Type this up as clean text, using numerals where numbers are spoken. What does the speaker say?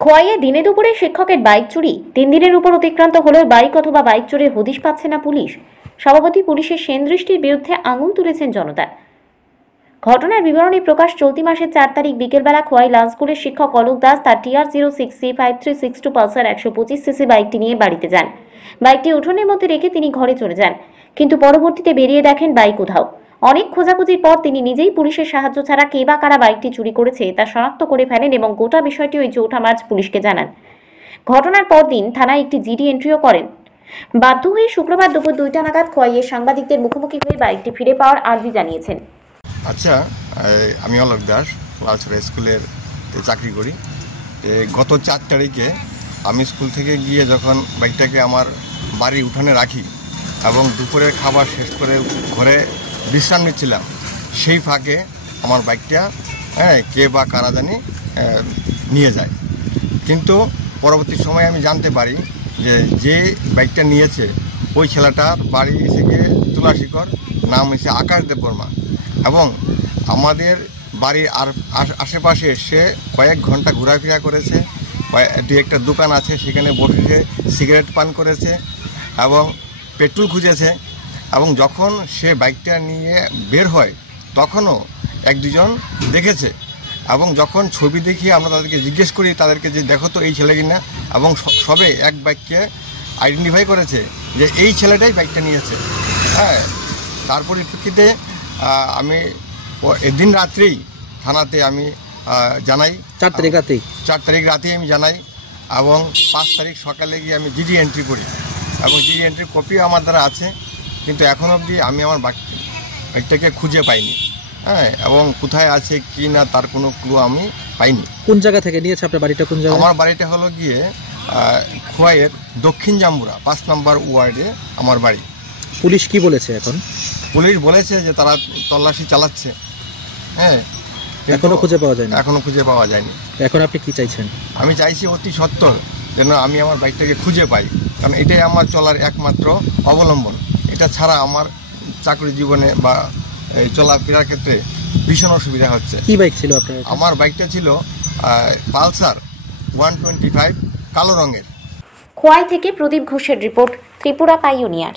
খোয়াইয়ে দিনে দুপুরে শিক্ষকের বাইক চুরি, 3 দিনের উপর অতিক্রান্ত হলেও বাইক অথবা বাইক চোরের হদিশ পাচ্ছে না পুলিশ। সভাপতি পুলিশের সেনদৃষ্টির বিরুদ্ধে আঙুল তুলেছেন জনতা। ঘটনার বিবরণী প্রকাশ চলতি মাসের 4 তারিখ বিকেলবেলা খোয়াই লাল স্কুলের শিক্ষক অলোক দাস তার TR06C5362 পালসার 125cc বাইকটি নিয়ে বাড়িতে যান। বাইকটি উঠোনের মধ্যে রেখে তিনি ঘরে চলে যান, কিন্তু পরবর্তীতে বেরিয়ে দেখেন বাইক উধাও। অনেক খোঁজাখুঁজির পর তিনি নিজেই পুলিশের সাহায্য ছাড়া কে বা কারা বাইকটি চুরি করেছে তা শনাক্ত করে ফেলেন এবং গোটা বিষয়টি ওই 4 মার্চ পুলিশকে জানান। ঘটনার পরদিন থানায় একটি জিডি এন্ট্রিও করেন। বাধ্য হয়ে শুক্রবার দুপুর 2টা নাগাদ খোয়াইয়ের সাংবাদিকদের মুখোমুখি হয়ে বাইকটি ফিরে পাওয়ার আর্জি জানিয়েছেন। আচ্ছা, আমি অলোক দাস লালছড়া স্কুলের চাকরি করি। গত 4 তারিখে আমি স্কুল থেকে গিয়ে যখন বাইকটাকে আমার বাড়ির উঠানে রাখি এবং দুপুরের খাবার শেষ করে ঘরে বিশ্রাম নিচ্ছিলাম, সেই ফাঁকে আমার বাইকটা কে বা কারা জানি নিয়ে যায়। কিন্তু পরবর্তী সময়ে আমি জানতে পারি যে বাইকটা নিয়েছে ওই ছেলেটার বাড়ি এসে গিয়ে তুলাশিকর, নাম হচ্ছে আকাশ দেববর্মা, এবং আমাদের বাড়ির আশেপাশে সে কয়েক ঘন্টা ঘোরাফেরা করেছে। দু একটা দোকান আছে সেখানে বসে সিগারেট পান করেছে এবং পেট্রোল খুঁজেছে। এবং যখন সে বাইকটা নিয়ে বের হয় তখনও 1-2 জন দেখেছে, এবং যখন ছবি দেখিয়ে আমরা তাদেরকে জিজ্ঞেস করি তাদেরকে যে দেখো তো এই ছেলে কিনা, এবং সবে এক বাইককে আইডেন্টিফাই করেছে যে এই ছেলেটাই বাইকটা নিয়েছে। তার পরিপ্রেক্ষিতে আমি এদিন রাত্রেই থানাতে আমি জানাই। 4 তারিখ রাতেই আমি জানাই, এবং 5 তারিখ সকালে গিয়ে আমি জিডি এন্ট্রি করি, এবং জিডি এন্ট্রির কপিও আমার দ্বারা আছে। কিন্তু এখন অবধি আমি আমার বাইকটাকে খুঁজে পাইনি, এবং কোথায় আছে কি না তার কোনো ক্লু আমি পাইনি। কোন জায়গা থেকে নিয়েছে আপনার বাড়িটা? কোন জায়গা? আমার বাড়িটা হলো গিয়ে খোয়াইয়ের দক্ষিণ জাম্বুরা 5 নম্বর ওয়ার্ডে আমার বাড়ি। পুলিশ কি বলেছে এখন? পুলিশ বলেছে যে তারা তল্লাশি চালাচ্ছে। এখনো খুঁজে পাওয়া যায়নি? এখনো খুঁজে পাওয়া যায়নি। এখন আপনি কি চাইছেন? আমি চাইছি অতি সত্বর যেন আমি আমার বাইকটাকে খুঁজে পাই, কারণ এটাই আমার চলার একমাত্র অবলম্বন। এটা ছাড়া আমার চাকরি জীবনে বা চলাফেরার ক্ষেত্রে ভীষণ অসুবিধা হচ্ছে। কি বাইক ছিল আপনার? আমার বাইকটা ছিল পালসার 125 কালো রঙের। খোয়াই থেকে প্রদীপ ঘোষের রিপোর্ট, ত্রিপুরা পাইওনিয়ার।